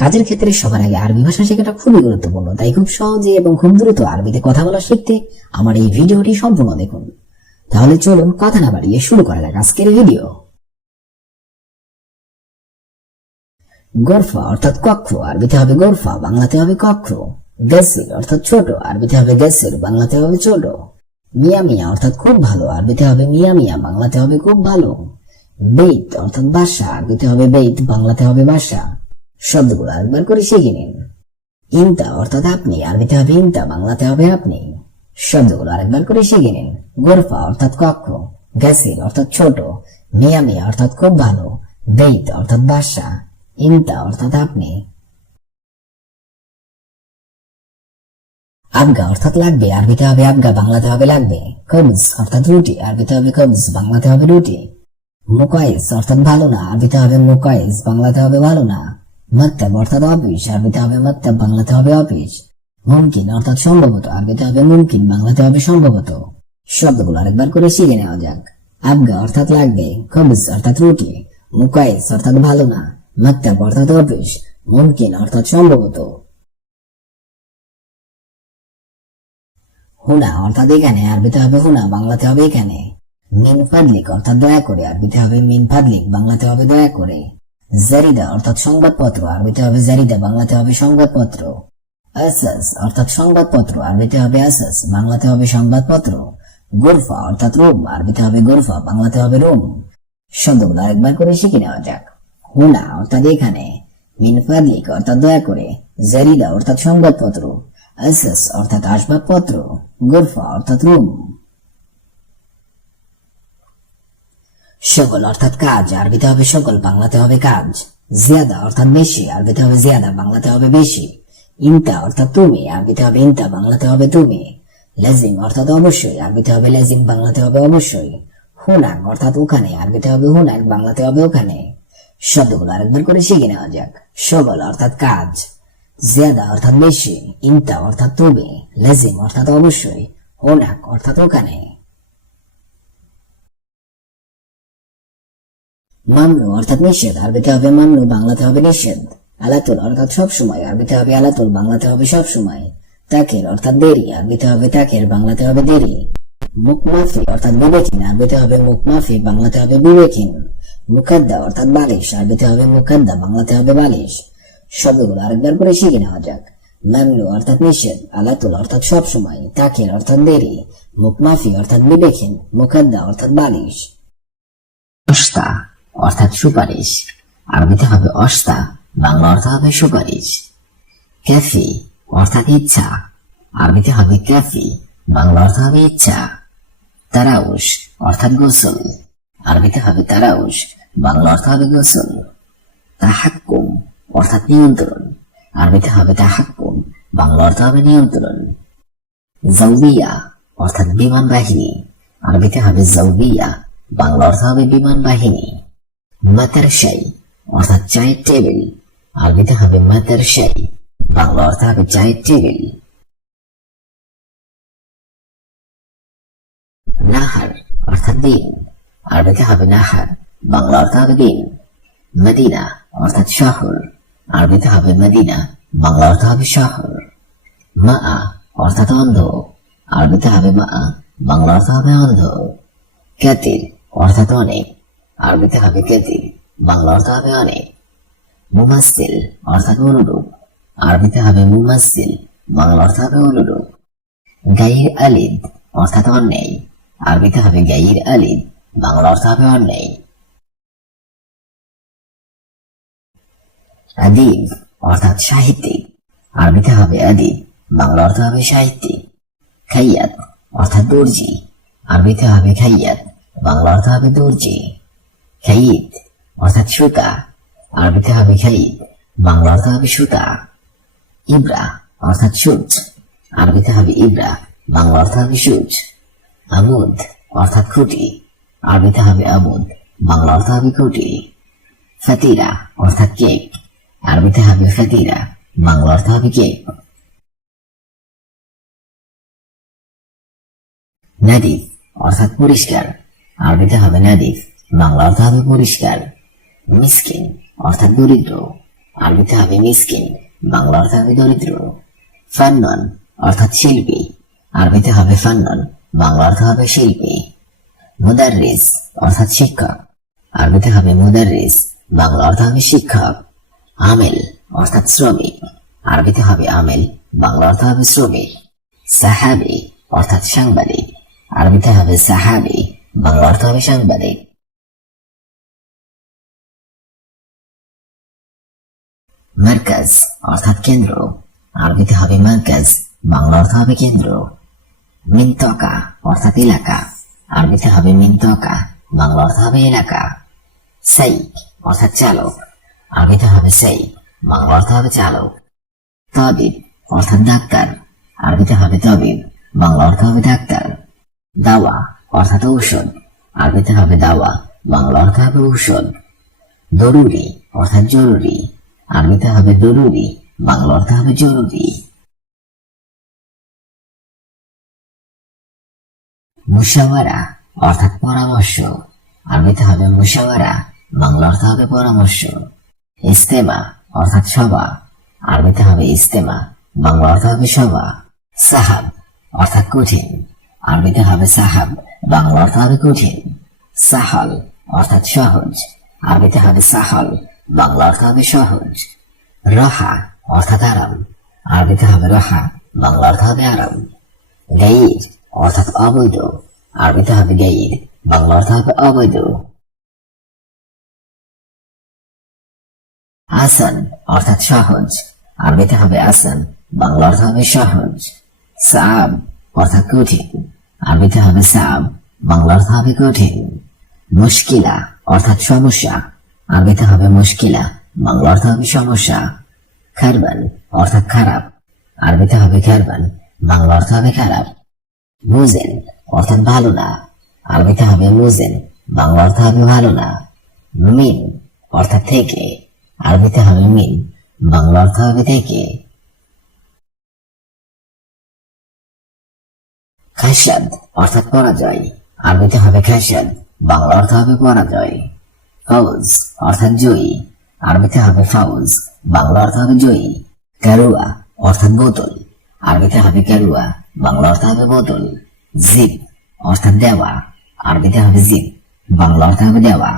কাজের ক্ষেত্রে সবার আগে আরবি ভাষা শেখাটা খুবই গুরুত্বপূর্ণ, তাই খুব সহজে এবং খুব দ্রুত আরবিতে কথা বলা শিখতে আমার এই ভিডিওটি সম্পূর্ণ দেখুন। তাহলে চলুন কথা না বাড়িয়ে শুরু করা যাক আজকের ভিডিও। গোরফা অর্থাৎ কক্ষ, আরবিতে হবে গোরফা, বাংলাতে হবে কক্ষ। গেসির অর্থাৎ ছোট, আরবিতে হবে গেসির, বাংলাতে হবে ছোট। মিয়া মিয়া অর্থাৎ খুব ভালো, আরবিতে হবে মিয়া মিয়া, বাংলাতে হবে খুব ভালো। বেইত অর্থাৎ বাসা, আরবিতে হবে বেইত, বাংলাতে হবে বাসা। শব্দগুলো একবার করে শিখে নিন। ইনতা অর্থাৎ আপনি, আরবিতে হবে ইনতা, বাংলাতে হবে আপনি। শব্দগুলো আরেকবার করে শিখে নিন। গোরফা অর্থাৎ কক্ষ, গেসির অর্থাৎ ছোট, মিয়া মিয়া অর্থাৎ খুব ভালো, বেইত অর্থাৎ বাসা, ইনতা অর্থাৎ আপনি। আবগা অর্থাৎ লাগবে, আরবিতে হবে আবগা, বাংলাতে হবে লাগবে। কবজ অর্থাৎ রুটি, আরবিতে হবে কবজ, বাংলাতে হবে রুটি। মুকাইস অর্থাৎ ভালো না, আরবিতে হবে মুকাইস, বাংলাতে হবে ভালো না। মাকতাব অর্থাৎ অফিস, আরবিতে হবে মাকতাব, বাংলাতে হবে অফিস। মুমকিন অর্থাৎ সম্ভবত, আরবিতে হবে মুমকিন, বাংলাতে হবে সম্ভবত। শব্দগুলো আরেকবার করে শিখে নেওয়া যাক। আবগা অর্থাৎ লাগবে, কবজ অর্থাৎ রুটি, মুকাইস অর্থাৎ ভালো না, মাকতাব অর্থাৎ অফিস, মুমকিন অর্থাৎ সম্ভবত। হুনা অর্থাৎ এখানে, আরবিতে হবে হুনা, বাংলাতে হবে এখানে। মিন ফাদলিক অর্থাৎ দয়া করে, আরবিতে হবে মিন ফাদলিক, বাংলাতে হবে দয়া করে। জারিদা অর্থাৎ সংবাদপত্র, আরবিতে হবে জারিদা, বাংলাতে হবে সংবাদপত্র। আসাস অর্থাৎ সংবাদপত্র, আরবিতে হবে আসাস, বাংলাতে হবে সংবাদপত্র। গোরফা অর্থাৎ রুম, আরবিতে হবে গোরফা, বাংলাতে হবে রুম। শব্দগুলো আরেকবার করে শিখে নেওয়া যাক। হুনা অর্থাৎ এখানে, মিন ফাদলিক অর্থাৎ দয়া করে, জারিদা অর্থাৎ সংবাদপত্র, আসাস অর্থাৎ আসবাবপত্র, গোরফা অর্থাৎ রুম। সকল অর্থাৎ কাজ, আরবিতে হবে সকল, বাংলাতে হবে কাজ। জিয়াদা অর্থাৎ বেশি, আরবিতে হবে জিয়াদা, বাংলাতে হবে বেশি। ইনতা অর্থাৎ তুমি, আরবিতে হবে ইনতা, বাংলাতে হবে তুমি। লাজিম অর্থাৎ অবশ্যই, আরবিতে হবে লাজিম, বাংলাতে হবে অবশ্যই। হুনাক অর্থাৎ ওখানে, আরবিতে হবে হুনাক, বাংলাতে হবে ওখানে। শব্দগুলো আরেকবার করে শিখে নেওয়া যাক। সকল অর্থাৎ কাজ, জিয়াদা অর্থাৎ বেশি, ইনতা অর্থাৎ তুমি, লাজিম অর্থাৎ অবশ্যই, হুনাক অর্থাৎ ওখানে। মামনু অর্থাৎ নিষেধ, আরবিতে হবে মামনু, বাংলাতে হবে নিষেধ। আলাতুল অর্থাৎ সবসময়, আরবিতে হবে আলাতুল, বাংলাতে হবে সবসময়। তাকের অর্থাৎ দেরি, আরবিতে হবে তাকের, বাংলাতে হবে দেরি। মুকমাফি অর্থাৎ বিবেকহীন, আরবিতে হবে মুকমাফি, বাংলাতে হবে বিবেকহীন। মুকাদ্দা অর্থাৎ বালিশ, আরবিতে হবে মুকাদ্দা, বাংলাতে হবে বালিশ। শব্দগুলো আরেকবার করে শিখে নেওয়া যাক। মামনু অর্থাৎ নিষেধ, আলাতুল অর্থাৎ সবসময়, তাকের অর্থাৎ দেরি, মুকমাফি অর্থাৎ বিবেকহীন, মুকাদ্দা অর্থাৎ বালিশ। অস্তা অর্থাৎ সুপারিশ, আরবিতে হবে অস্তা, বাংলা অর্থ হবে সুপারিশ। ক্যাফি অর্থাৎ ইচ্ছা, আরবিতে হবে ক্যাফি, বাংলা অর্থ হবে ইচ্ছা। তারাউশ অর্থাৎ গোসল, আরবিতে হবে তারাউশ, বাংলা অর্থ হবে গোসল। তাহাক্কুম অর্থাৎ নিয়ন্ত্রণ, আরবিতে হবে তাহাক্কুম, বাংলা অর্থ হবে নিয়ন্ত্রণ। জাউবিয়া অর্থাৎ বিমান বাহিনী, আরবিতে হবে জাউবিয়া, বাংলা অর্থ হবে বিমান বাহিনী। মাতারশাই অর্থাৎ চায়ের টেবিল, আরবিতে হবে মাতারশাই, বাংলা অর্থ হবে চায়ের টেবিল। নাহার অর্থাৎ দিন, আরবিতে হবে নাহার, বাংলা অর্থ হবে দিন। মদিনা অর্থাৎ শহর, আরবিতে হবে মদিনা, বাংলা অর্থ হবে শহর। মা অর্থাৎ অন্ধ, আরবিতে হবে মা, বাংলা অর্থ হবে অন্ধ। কাতির অর্থাৎ অনেক, আরবিতে হবে কাতির, বাংলা অর্থ হবে অনেক। মুমাসসিল অর্থাৎ অনুরূপ, আরবিতে হবে মুমাসসিল, বাংলা অর্থ হবে অনুরূপ। গাইর আলিদ অর্থাৎ অন্যায়, আরবিতে হবে গাইর আলিদ, বাংলা অর্থ হবে অন্যায়। আদিব অর্থাৎ সাহিত্যিক, আরবিতে হবে আদিব, বাংলা অর্থ হবে সাহিত্যিক। খাইয়াত অর্থাৎ দর্জি, আরবিতে হবে খাইয়াত, বাংলা অর্থ হবে দর্জি। খাইদ অর্থাৎ সুতা, আরবিতে হবে খাইদ, বাংলা অর্থ হবে সুতা। ইব্রা অর্থাৎ সূচ, আরবিতে হবে ইব্রা, বাংলা অর্থ হবে সূচ। আমুদ অর্থাৎ খুঁটি, আরবিতে হবে আমুদ, বাংলা অর্থ হবে খুঁটি। ফাতিরা অর্থাৎ কেক, আরবিতে হবে ফাতিরা, বাংলা অর্থ হবে কেক। নাদিফ অর্থাৎ পরিষ্কার, আরবিতে হবে নাদিফ, বাংলা অর্থ হবে পরিষ্কার। মিসকিন অর্থাৎ দরিদ্র, আরবিতে হবে মিসকিন, বাংলা অর্থ হবে দরিদ্র। ফান্নন অর্থাৎ শিল্পী, আরবিতে হবে ফান্নন, বাংলা অর্থ হবে শিল্পী। মুদাররিস অর্থাৎ শিক্ষক, আরবিতে হবে মুদাররিস, বাংলা অর্থ হবে শিক্ষক। আমেল অর্থাৎ শ্রমিক, আরবিতে হবে আমেল, বাংলা অর্থ হবে শ্রমিক। সাহাবি অর্থাৎ সাংবাদিক, আরবিতে হবে সাহাবি, বাংলা অর্থ হবে সাংবাদিক। মার্কাজ অর্থাৎ কেন্দ্র, আরবিতে হবে মার্কাজ, বাংলা অর্থ হবে কেন্দ্র। মিনতকা অর্থাৎ এলাকা, আরবিতে হবে মিনতকা, বাংলা অর্থ হবে এলাকা। সাইক অর্থাৎ চালক, আরবিতে হবে সাইক, বাংলা অর্থ হবে চালক। তাবিব অর্থাৎ ডাক্তার, আরবিতে হবে তাবিব, বাংলা অর্থ হবে ডাক্তার। দাওয়া অর্থাৎ ঔষধ, আরবিতে হবে দাওয়া, বাংলা অর্থ হবে ঔষধ। জরুরি অর্থাৎ জরুরি, আরবিতে হবে জরুরি, বাংলা অর্থ হবে জরুরি। মুশাওয়ারা অর্থাৎ পরামর্শ, আরবিতে হবে মুশাওয়ারা, বাংলা অর্থ হবে পরামর্শ। ইস্তেমা অর্থাৎ সভা, আরবিতে হবে ইস্তেমা, বাংলা অর্থ হবে সভা। সাহাব অর্থাৎ কঠিন, আরবিতে হবে সাহাব, বাংলা অর্থ হবে কঠিন। সাহল অর্থাৎ সহজ, আরবিতে হবে সাহল, বাংলা অর্থ হবে সহজ। রাহা অর্থাৎ আরাম, আরবিতে হবে রাহা, বাংলা অর্থ হবে আরাম। গাইর অর্থাৎ অবৈধ, আরবিতে হবে গাইর, বাংলা অর্থ হবে অবৈধ। আসান অর্থাৎ সহজ, আরবিতে হবে আসান, বাংলা অর্থ হবে সহজ। সাব অর্থাৎ কঠিন, আরবিতে হবে সাব, বাংলা অর্থ হবে কঠিন। মুশকিলা অর্থাৎ সমস্যা, আরবিতে হবে মুশকিলা, বাংলা অর্থ হবে সমস্যা। খারবান অর্থাৎ খারাপ, আরবিতে হবে খারবান, বাংলা অর্থ হবে খারাপ। মুজেন অর্থাৎ ভালো না, আরবিতে হবে মুজেন, বাংলা অর্থ হবে ভালো না। মিন অর্থাৎ থেকে, আরবিতে হবে মিন, বাংলা অর্থ হবে থেকে। খাসাদ অর্থাৎ পরাজয়, আরবিতে হবে খাসাদ, বাংলা অর্থ হবে পরাজয়। ফাউজ অর্থাৎ জয়ী, আরবিতে হবে ফাউজ, বাংলা অর্থ হবে জয়ী। কারুয়া অর্থাৎ বোতল, আরবিতে হবে কারুয়া, বাংলা অর্থ হবে বোতল। জিপ অর্থাৎ দেওয়া, আরবিতে হবে জিপ, বাংলা অর্থ হবে দেওয়া।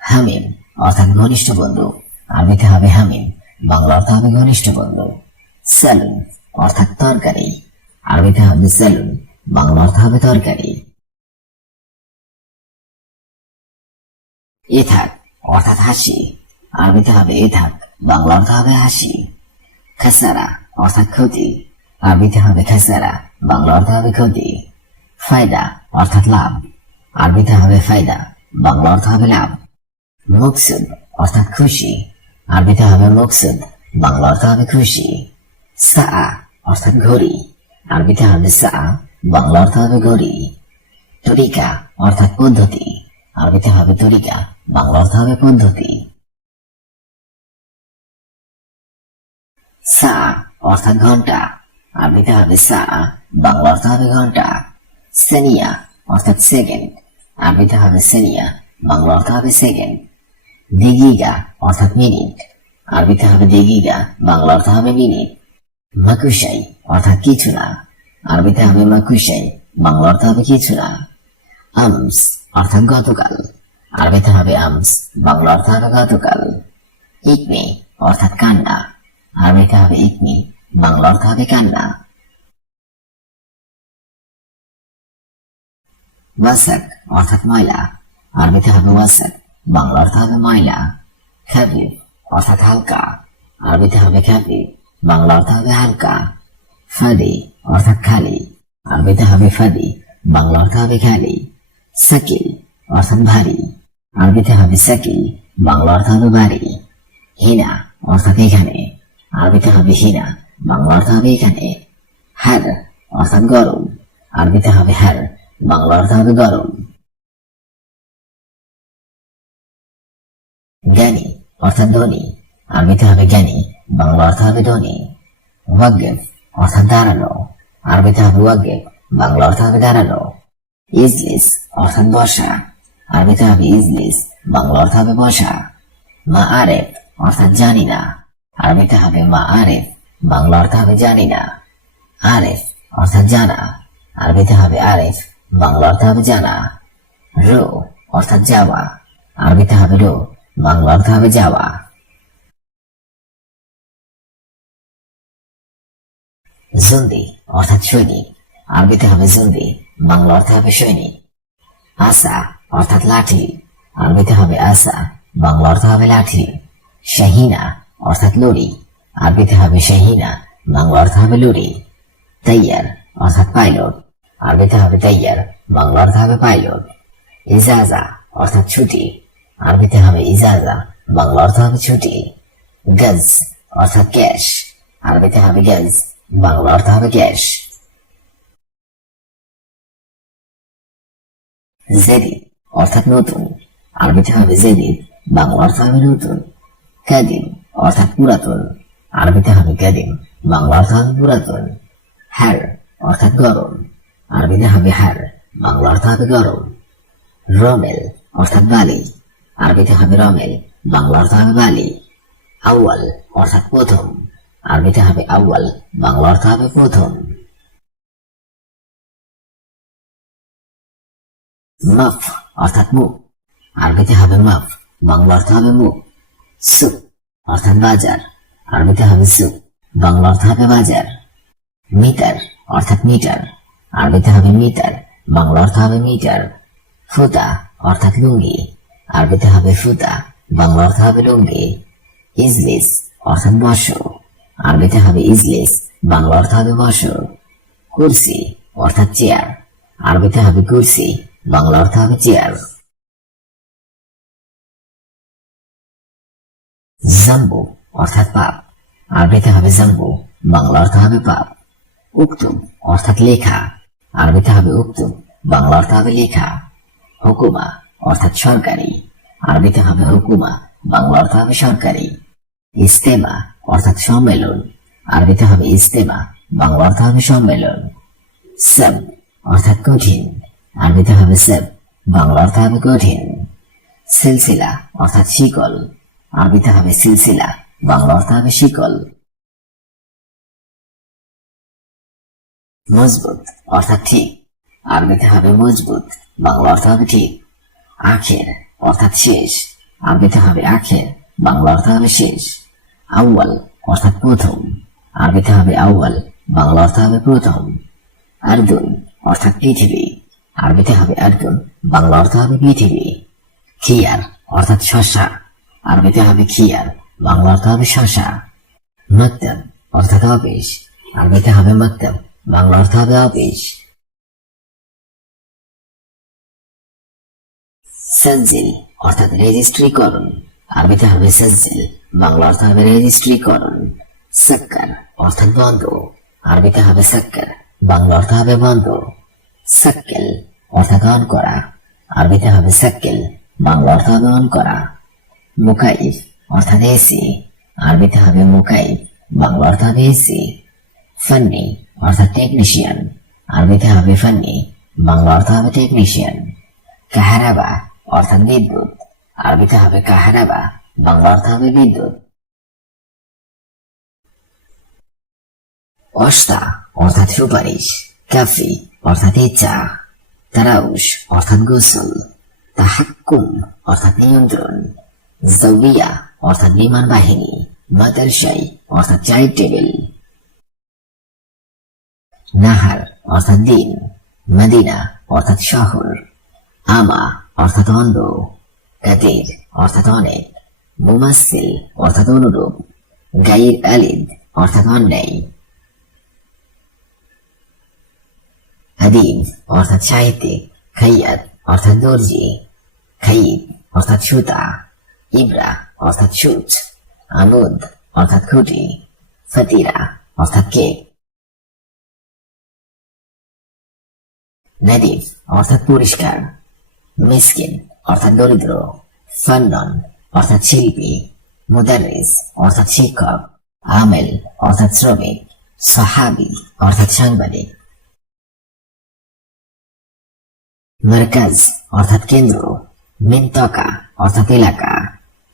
হামিম অর্থাৎ ঘনিষ্ঠ বন্ধু, আরবিতে হবে হামিম, বাংলা অর্থ হবে ঘনিষ্ঠ বন্ধু। সেলুন অর্থাৎ তরকারি, আরবিতে হবে সেলুন, বাংলা অর্থ হবে তরকারি। ইথাক অর্থাৎ হাসি, আরবিতে হবে ইথাক, বাংলা অর্থ হবে হাসি। খাসারা অর্থাৎ ক্ষতি, আরবিতে হবে খাসারা, বাংলা অর্থ হবে ক্ষতি। ফায়দা অর্থাৎ লাভ, আরবিতে হবে ফায়দা, বাংলা অর্থ হবে লাভ। মকসুদ অর্থাৎ খুশি, আরবিতে হবে মকসুদ, বাংলা অর্থ হবে খুশি। সাআ অর্থাৎ ঘড়ি, আরবিতে হবে সাআ, বাংলা অর্থ হবে ঘড়ি। তরিকা অর্থাৎ পদ্ধতি, আরবিতে হবে তরিকা, বাংলা অর্থ হবে পদ্ধতি। সা অর্থাৎ ঘন্টা, আরবিতে হবে সা, বাংলা অর্থ হবে ঘন্টা। সেনিয়া অর্থাৎ সেকেন্ড, আরবিতে হবে সেনিয়া, বাংলা অর্থ হবে সেকেন্ড। দিগিগা অর্থাৎ মিনিট, আরবিতে হবে দিগিগা, বাংলা অর্থ হবে মিনিট। মাকুশাই অর্থাৎ কিছু না, আরবিতে হবে মাকুশাই, বাংলা অর্থ হবে কিছু না। আমস অর্থাৎ গতকাল, আরবিতে হবে আমস, বাংলা অর্থ হবে গতকাল। ইকমি অর্থাৎ কান্না, আরবিতে হবে ইকমি, বাংলা অর্থ হবে কান্না। ওয়াসাক অর্থাৎ ময়লা, আরবিতে হবে ওয়াসাক, বাংলা অর্থ হবে ময়লা। খাফিফ অর্থাৎ হালকা, আরবিতে হবে খাফিফ, বাংলা অর্থ হবে হালকা। ফাদি অর্থাৎ খালি, আরবিতে হবে ফাদি, বাংলা অর্থ হবে খালি। সাকিল অর্থাৎ ভারী, আরবিতে হবে সাকিল, বাংলা অর্থ হবে ভারী। হিনা অর্থাৎ এখানে, আরবিতে হবে হিনা, বাংলা অর্থ হবে এখানে। হার অর্থাৎ গরম, আরবিতে হবে হার, বাংলা অর্থ হবে গরম। জ্ঞানী অর্থাৎ ধনী, আরবিতে হবে জ্ঞানী, বাংলা অর্থ হবে ধনী। ওয়াকফ অর্থাৎ দাঁড়ানো, আরবিতে হবে ওয়াকফ, বাংলা অর্থ হবে দাঁড়ানো। ইজলিস অর্থাৎ বসা, আরবিতে হবে ইজলিস, বাংলা অর্থ হবে বসা। মাআরিফ অর্থাৎ জানি না, আরবিতে হবে মা আরেফ, বাংলা অর্থ হবে জানি না। আরেফ অর্থাৎ জানা, আরবিতে হবে আরেফ, বাংলা অর্থ হবে জানা। রো অর্থাৎ যাওয়া, আরবিতে হবে রো, বাংলা অর্থ হবে যাওয়া। জলদি অর্থাৎ সৈনিক, আরবিতে হবে জলদি, বাংলা অর্থ হবে সৈনিক। আসা অর্থাৎ লাঠি, আরবিতে হবে আসা, বাংলা অর্থ হবে লাঠি। শাহিনা অর্থাৎ লরি, আরবিতে হবে শাহিনা, বাংলা অর্থ হবে লরি। তৈয়ার অর্থাৎ পাইলট, আরবিতে হবে তৈয়ার, বাংলা অর্থ হবে পাইলট। ইজাজা অর্থাৎ ছুটি, আরবিতে হবে ইজাজা, বাংলা অর্থ হবে ছুটি। গজ অর্থাৎ ক্যাশ, আরবিতে হবে গজ, বাংলা অর্থ হবে ক্যাশ। জেদিদ অর্থাৎ নতুন, আরবিতে হবে জেদিদ, বাংলা অর্থ হবে নতুন। কাদিম অর্থাৎ পুরাতন, আরবিতে হবে কাদিম, বাংলা অর্থ হবে পুরাতন। হার অর্থাৎ গরম, আরবিতে হবে হার, বাংলা অর্থ হবে গরম। রমেল অর্থাৎ বালি, আরবিতে হবে রমেল, বাংলা অর্থ হবে বালি। আউয়াল অর্থাৎ প্রথম, আরবিতে হবে আউয়াল, বাংলা অর্থ হবে প্রথম। মাফ অর্থাৎ মুখ, আরবিতে হবে মাফ, বাংলা অর্থ হবে মুখ। সুক অর্থাৎ বাজার, আরবিতে হবে সুক, বাংলা অর্থ হবে বাজার। মিটার অর্থাৎ মিটার, আরবিতে হবে মিটার, বাংলা অর্থ হবে মিটার। ফুতা অর্থাৎ লুঙ্গি, আরবিতে হবে ফুতা, বাংলা অর্থ হবে লুঙ্গি। ইজলিস অর্থাৎ বসো, আরবিতে হবে ইজলিস, বাংলা অর্থ হবে বসো। কুরসি অর্থাৎ চেয়ার, আরবিতে হবে কুরসি, বাংলা অর্থ হবে চেয়ার। জাম্বু অর্থাৎ পাপ, আরবিতে হবে জাম্বু, বাংলা অর্থ হবে পাপ। উক্তুব অর্থাৎ লেখা, আরবিতে হবে উক্তুব, বাংলা অর্থ হবে লেখা। হুকুমা অর্থাৎ সরকারি, আরবিতে হবে হুকুমা, বাংলা অর্থ হবে সরকারি। ইস্তেমা অর্থাৎ সম্মেলন, আরবিতে হবে ইস্তেমা, বাংলা অর্থ হবে সম্মেলন। সব অর্থাৎ কঠিন, আরবিতে হবে সব, বাংলা অর্থ হবে কঠিন। সিলসিলা অর্থাৎ শিকল, আরবিতে হবে সিলসিলা, বাংলা অর্থ হবে শিকল। মজবুত অর্থাৎ ঠিক, আরবিতে হবে মজবুত, বাংলা অর্থ হবে ঠিক। আখের অর্থাৎ শেষ, আরবিতে হবে আখের, বাংলা অর্থ হবে শেষ। আউয়াল অর্থাৎ প্রথম, আরবিতে হবে আউয়াল, বাংলা অর্থ হবে প্রথম। আরদুন অর্থাৎ পৃথিবী, আরবিতে হবে আরদুন, বাংলা অর্থ হবে পৃথিবী। খিয়ার অর্থাৎ শশা, আরবিতে হবে খিয়ার, বাংলা অর্থ হবে শশা। মাকতাব অর্থাৎ অফিস, আরবিতে হবে মাকতাব, বাংলা অর্থ হবে অফিস। সাজিল অর্থাৎ রেজিস্ট্রিকরণ, আরবিতে হবে সাজিল, বাংলা অর্থ হবে রেজিস্ট্রিকরণ। সাক্কার অর্থাৎ বন্ধ, আরবিতে হবে সাক্কার, বাংলা অর্থ হবে বন্ধ। সাক্কেল অর্থাৎ অন করা, আরবিতে হবে সাক্কেল, বাংলা অর্থ হবে অন করা। মুকাইফ অর্থাৎ এসি, আরবিতে হবে মুকাইফ, বাংলা অর্থ হবে এসি। ফান্নি অর্থাৎ টেকনিশিয়ান, আরবিতে হবে ফান্নি, বাংলা অর্থ হবে টেকনিশিয়ান। কাহারাবা অর্থাৎ বিদ্যুৎ, আরবিতে হবে কাহারাবা, বাংলা অর্থ হবে বিদ্যুৎ। অস্তা অর্থাৎ সুপারিশ, কাফি অর্থাৎ ইচ্ছা। তারাউশ অর্থাৎ গোসল। তাহাক্কুম অর্থাৎ নিয়ন্ত্রণ। জাউবিয়া অর্থাৎ বিমান বাহিনী। মাদারসাই অর্থাৎ চায়ের টেবিল। নাহার অর্থাৎ দিন। মদিনা অর্থাৎ শহর। আমা অর্থাৎ অন্ধ। কাতির অর্থাৎ অনেক। মুমাসিল অর্থাৎ অনুরূপ। গাইর আলিদ অর্থাৎ অন্যায়। আদিব অর্থাৎ সাহিত্যিক। খাইয়াত অর্থাৎ দর্জি। খাইব অর্থাৎ সুতা। ইবরা অর্থাৎ সুচ। আমুদ অর্থাৎ খুঁটি। ফতিরা অর্থাৎ কেক। নাদিফ অর্থাৎ পরিষ্কার। মিসকিন অর্থাৎ দরিদ্র। ফান্নন অর্থাৎ শিল্পী। মুদারিস অর্থাৎ শিক্ষক। আমেল অর্থাৎ শ্রমিক। সাহাবি অর্থাৎ সাংবাদিক। মারকাজ অর্থাৎ কেন্দ্র। মিনতকা অর্থাৎ এলাকা।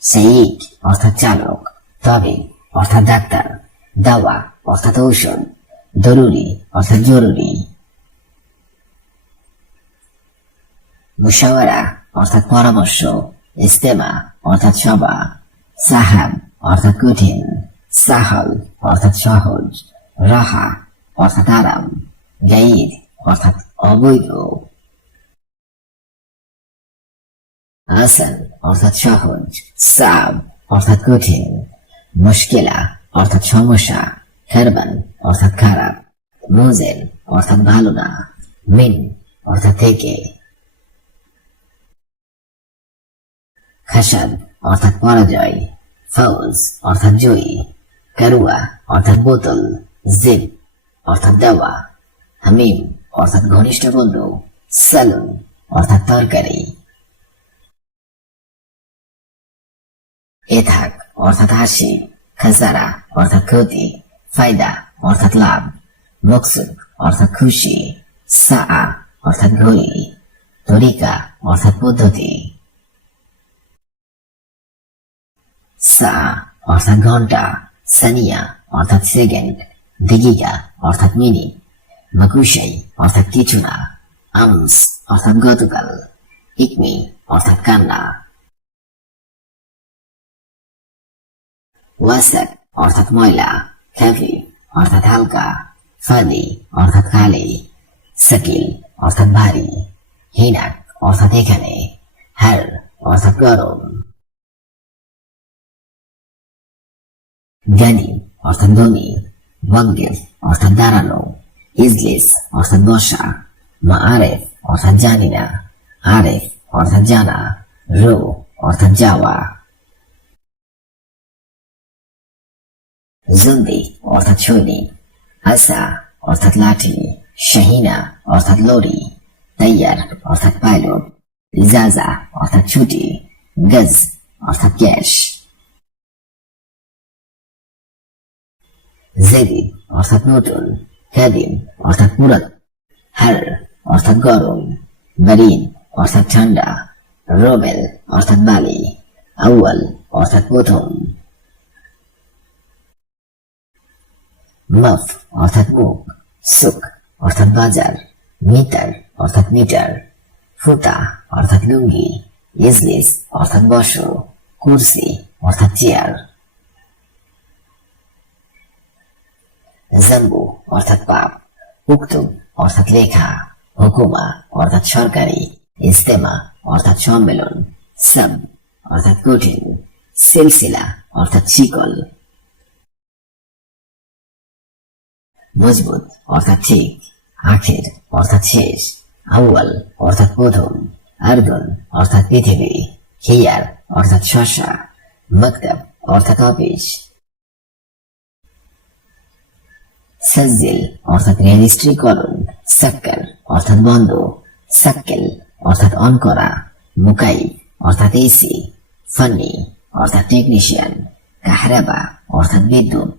সাইক অর্থাৎ চালক। তবে অর্থাৎ ডাক্তার, দাওয়া অর্থাৎ ঔষধ, জরুরি অর্থাৎ জরুরি, মুশাওয়ারা অর্থাৎ পরামর্শ, ইস্তেমা অর্থাৎ সভা, সাহাব অর্থাৎ কঠিন, সাহল অর্থাৎ সহজ, রাহা অর্থাৎ আরাম, গাইদ অর্থাৎ অবৈধ, আসান অর্থাৎ সহজ, সাব অর্থাৎ কঠিন, মুশকিলা অর্থাৎ সমস্যা, খারবান অর্থাৎ খারাপ, মুজেল অর্থাৎ ভালো না, মিন অর্থাৎ থেকে, খাসাব অর্থাৎ পরাজয়, ফৌজ অর্থাৎ জয়ী, কারুয়া অর্থাৎ বোতল, জিব অর্থাৎ দেওয়া, হামিম অর্থাৎ ঘনিষ্ঠ বন্ধু, সালুন অর্থাৎ তরকারি, এথাক অর্থাৎ হাসি, খাসারা অর্থাৎ ক্ষতি, ফায়দা অর্থাৎ লাভ, মকসুদ অর্থাৎ খুশি, সাআ অর্থাৎ ঘড়ি, তরিকা অর্থাৎ পদ্ধতি, সা অর্থাৎ ঘন্টা, সানিয়া অর্থাৎ সেকেন্ড, দিগিকা অর্থাৎ মিনিট, মাকুশাই অর্থাৎ কিছু না, আমস অর্থাৎ গতকাল, ইকমি অর্থাৎ কান্না, ওয়াসাক অর্থাৎ ময়লা, খাফি অর্থাৎ হালকা, ফাদি অর্থাৎ খালি, সাকিল অর্থাৎ ভারী, হিনাক অর্থাৎ এখানে, হার অর্থাৎ গরম, গানি অর্থাৎ ধনী, ওয়াকফ অর্থাৎ দাঁড়ানো, ইজলিস অর্থাৎ বসা, মাআরিফ অর্থাৎ জানি না, আরিফ অর্থাৎ জানা, রো অর্থাৎ যাওয়া, জলদি অর্থাৎ সৈনিক, আসা অর্থাৎ লাঠি, শাহিনা অর্থাৎ লরি, তৈয়ার অর্থাৎ পাইলট, ইজাজা অর্থাৎ ছুটি, গজ অর্থাৎ ক্যাশ, জেদিদ অর্থাৎ নতুন, কাদিম অর্থাৎ পুরাতন, হার অর্থাৎ গরম, বারিন অর্থাৎ ঠান্ডা, রোবেল অর্থাৎ বালি, আউয়াল অর্থাৎ প্রথম, মফ অর্থাৎ মুখ, সুক অর্থাৎ বাজার, মিটার অর্থাৎ মিটার, ফুটা অর্থাৎ লুঙ্গি, ইজলিস অর্থাৎ বস, কুরসি অর্থাৎ চেয়ার, জাম্বু অর্থাৎ পাপ, উক্তুব অর্থাৎ লেখা, হুকুমা অর্থাৎ সরকারি, ইস্তেমা অর্থাৎ সম্মেলন, সাব অর্থাৎ কঠিন, সিলসিলা অর্থাৎ শিকল, মজবুত অর্থাৎ ঠিক, আখির অর্থাৎ শেষ, আউয়াল অর্থাৎ প্রথম, আরদুন অর্থাৎ পৃথিবী, হিয়ার অর্থাৎ শশা, মকতব অর্থাৎ অফিস, সাজিল অর্থাৎ রেজিস্ট্রি করুন, সাক্কার অর্থাৎ বন্ধ, সাক্কেল অর্থাৎ অন করা, মুকাইব অর্থাৎ এসি, ফানি অর্থাৎ টেকনিশিয়ান, কাহরাবা অর্থাৎ বিদ্যুৎ,